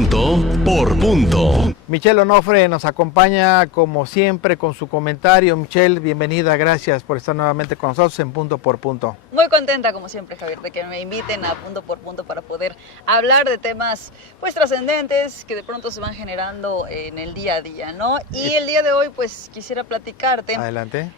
Punto por punto. Michelle Onofre nos acompaña como siempre con su comentario. Michelle, bienvenida, gracias por estar nuevamente con nosotros en Punto por Punto. Muy contenta como siempre, Javier, de que me inviten a Punto por Punto para poder hablar de temas pues trascendentes que de pronto se van generando en el día a día, ¿no? Y el día de hoy pues quisiera platicarte Adelante.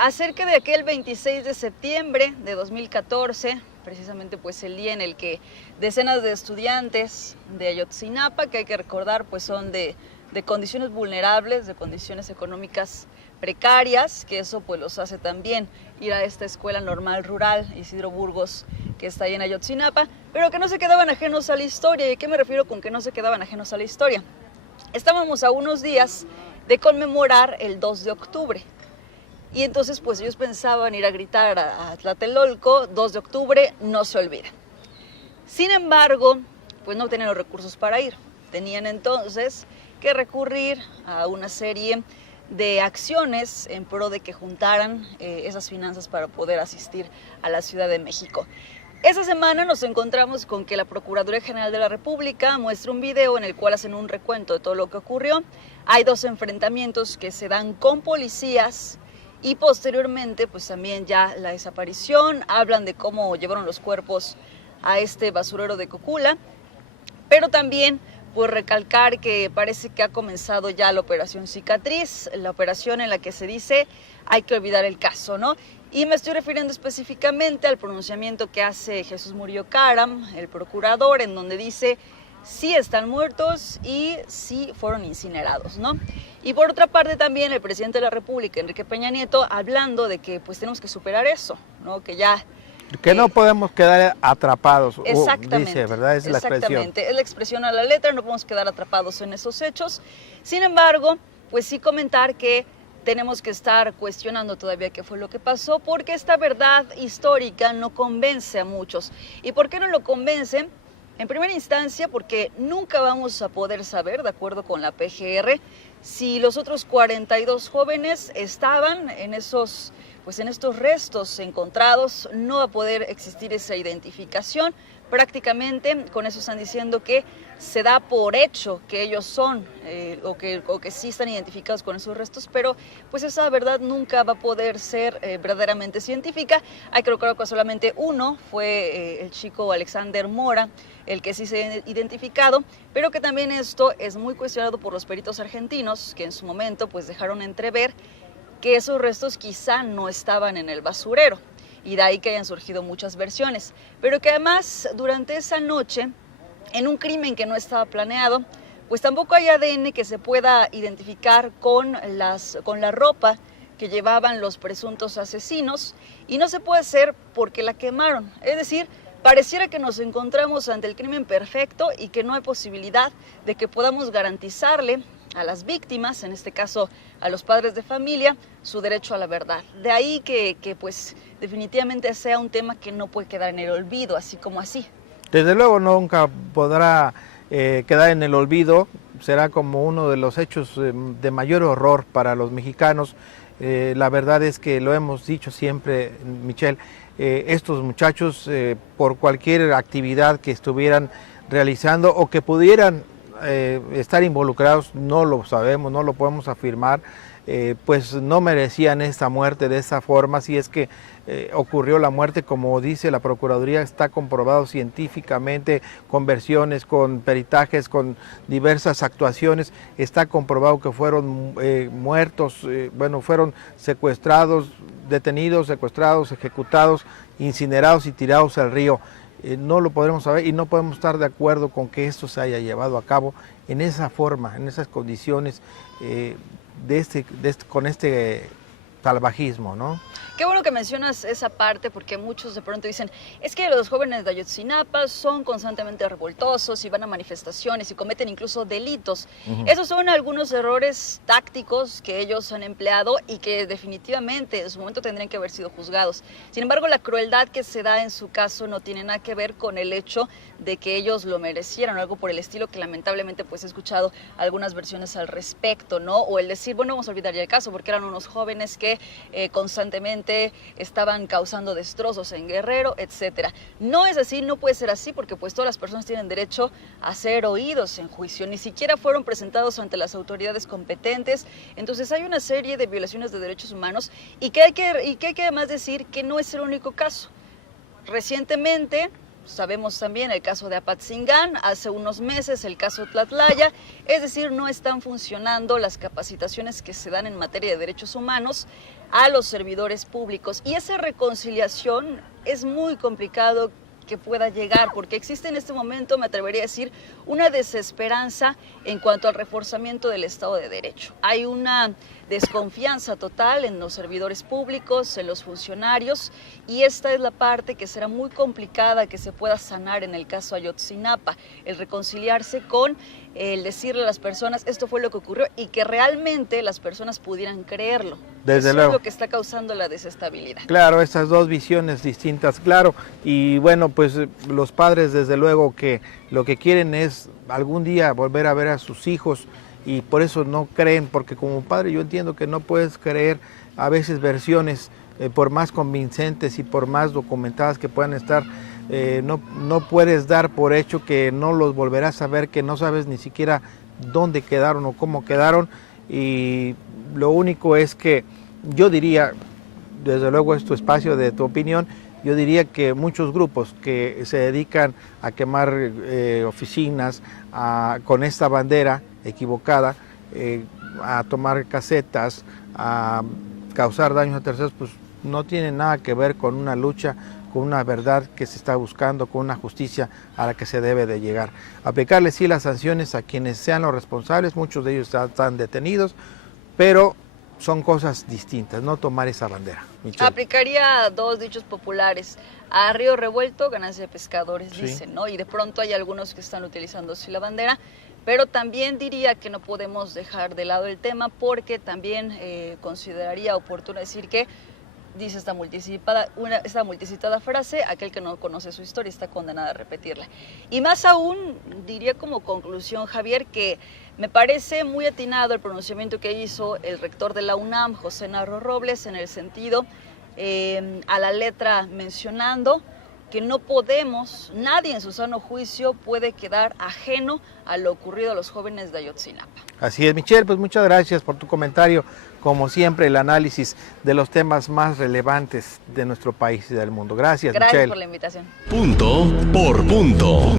acerca de aquel 26 de septiembre de 2014, precisamente pues el día en el que decenas de estudiantes de Ayotzinapa, que hay que recordar pues son de condiciones vulnerables, de condiciones económicas precarias, que eso pues los hace también ir a esta escuela normal rural Isidro Burgos, que está ahí en Ayotzinapa, pero que no se quedaban ajenos a la historia. ¿Y a qué me refiero con que no se quedaban ajenos a la historia? Estábamos a unos días de conmemorar el 2 de octubre. Y entonces pues ellos pensaban ir a gritar a Tlatelolco, 2 de octubre, no se olvida. Sin embargo, pues no tenían los recursos para ir. Tenían entonces que recurrir a una serie de acciones en pro de que juntaran esas finanzas para poder asistir a la Ciudad de México. Esa semana nos encontramos con que la Procuraduría General de la República muestra un video en el cual hacen un recuento de todo lo que ocurrió. Hay 2 enfrentamientos que se dan con policías y posteriormente pues también ya la desaparición. Hablan de cómo llevaron los cuerpos a este basurero de Cocula, pero también pues recalcar que parece que ha comenzado ya la operación Cicatriz, la operación en la que se dice hay que olvidar el caso, ¿no? Y me estoy refiriendo específicamente al pronunciamiento que hace Jesús Murillo Caram, el procurador, en donde dice sí están muertos y sí fueron incinerados, ¿no? Y por otra parte también el presidente de la República, Enrique Peña Nieto, hablando de que pues tenemos que superar eso, ¿no? Que ya... Que no podemos quedar atrapados, exactamente, dice, ¿verdad? Es la expresión. Exactamente, es la expresión a la letra, no podemos quedar atrapados en esos hechos. Sin embargo, pues sí comentar que tenemos que estar cuestionando todavía qué fue lo que pasó, porque esta verdad histórica no convence a muchos. ¿Y por qué no lo convence? En primera instancia, porque nunca vamos a poder saber, de acuerdo con la PGR, si los otros 42 jóvenes estaban en estos restos encontrados. No va a poder existir esa identificación. Prácticamente con eso están diciendo que se da por hecho que ellos son o que sí están identificados con esos restos, pero pues esa verdad nunca va a poder ser verdaderamente científica. Hay que recordar que solamente uno fue el chico Alexander Mora, el que sí se ha identificado, pero que también esto es muy cuestionado por los peritos argentinos, que en su momento pues dejaron entrever que esos restos quizá no estaban en el basurero, y de ahí que hayan surgido muchas versiones, pero que además durante esa noche, en un crimen que no estaba planeado, pues tampoco hay ADN que se pueda identificar con la ropa que llevaban los presuntos asesinos, y no se puede hacer porque la quemaron. Es decir, pareciera que nos encontramos ante el crimen perfecto y que no hay posibilidad de que podamos garantizarle a las víctimas, en este caso a los padres de familia, su derecho a la verdad. De ahí que pues definitivamente sea un tema que no puede quedar en el olvido, así como así. Desde luego nunca podrá quedar en el olvido, será como uno de los hechos de mayor horror para los mexicanos. La verdad es que lo hemos dicho siempre, Michelle, estos muchachos por cualquier actividad que estuvieran realizando o que pudieran estar involucrados, no lo sabemos, no lo podemos afirmar, pues no merecían esta muerte de esa forma. Si es que ocurrió la muerte, como dice la Procuraduría, está comprobado científicamente, con versiones, con peritajes, con diversas actuaciones, está comprobado que fueron muertos, fueron secuestrados, detenidos, secuestrados, ejecutados, incinerados y tirados al río. No lo podremos saber y no podemos estar de acuerdo con que esto se haya llevado a cabo en esa forma, en esas condiciones, con este salvajismo, ¿no? Qué bueno que mencionas esa parte, porque muchos de pronto dicen, es que los jóvenes de Ayotzinapa son constantemente revoltosos y van a manifestaciones y cometen incluso delitos. Esos son algunos errores tácticos que ellos han empleado y que definitivamente en su momento tendrían que haber sido juzgados. Sin embargo, la crueldad que se da en su caso no tiene nada que ver con el hecho de que ellos lo merecieran o algo por el estilo, que lamentablemente pues he escuchado algunas versiones al respecto, ¿no? O el decir, bueno, vamos a olvidar ya el caso porque eran unos jóvenes que que constantemente estaban causando destrozos en Guerrero, etcétera. No es así, no puede ser así, porque pues todas las personas tienen derecho a ser oídos en juicio, ni siquiera fueron presentados ante las autoridades competentes. Entonces hay una serie de violaciones de derechos humanos y que hay que además decir que no es el único caso. Recientemente sabemos también el caso de Apatzingán, hace unos meses el caso Tlatlaya, es decir, no están funcionando las capacitaciones que se dan en materia de derechos humanos a los servidores públicos, y esa reconciliación es muy complicado que pueda llegar, porque existe en este momento, me atrevería a decir, una desesperanza en cuanto al reforzamiento del Estado de Derecho. Hay una desconfianza total en los servidores públicos, en los funcionarios, y esta es la parte que será muy complicada que se pueda sanar en el caso Ayotzinapa, el reconciliarse con el decirle a las personas esto fue lo que ocurrió y que realmente las personas pudieran creerlo. Desde Eso luego. es lo que está causando la desestabilidad. Claro, estas dos visiones distintas, claro, y bueno, pues los padres desde luego que lo que quieren es algún día volver a ver a sus hijos y por eso no creen, porque como padre yo entiendo que no puedes creer a veces versiones por más convincentes y por más documentadas que puedan estar, no puedes dar por hecho que no los volverás a ver, que no sabes ni siquiera dónde quedaron o cómo quedaron, y lo único es que yo diría, desde luego es tu espacio de tu opinión, yo diría que muchos grupos que se dedican a quemar oficinas con esta bandera equivocada, a tomar casetas, a causar daños a terceros, pues no tienen nada que ver con una lucha, con una verdad que se está buscando, con una justicia a la que se debe de llegar. Aplicarle sí las sanciones a quienes sean los responsables, muchos de ellos están detenidos, pero son cosas distintas, no tomar esa bandera. Michelle. Aplicaría dos dichos populares. A río revuelto, ganancia de pescadores, Sí. dicen, ¿no? Y de pronto hay algunos que están utilizando así la bandera, pero también diría que no podemos dejar de lado el tema porque también consideraría oportuno decir que dice esta multicitada frase, aquel que no conoce su historia está condenado a repetirla. Y más aún, diría como conclusión, Javier, que me parece muy atinado el pronunciamiento que hizo el rector de la UNAM, José Narro Robles, en el sentido, a la letra mencionando que no podemos, nadie en su sano juicio puede quedar ajeno a lo ocurrido a los jóvenes de Ayotzinapa. Así es, Michelle, pues muchas gracias por tu comentario. Como siempre, el análisis de los temas más relevantes de nuestro país y del mundo. Gracias, Gracias Michelle. por la invitación. Punto por punto.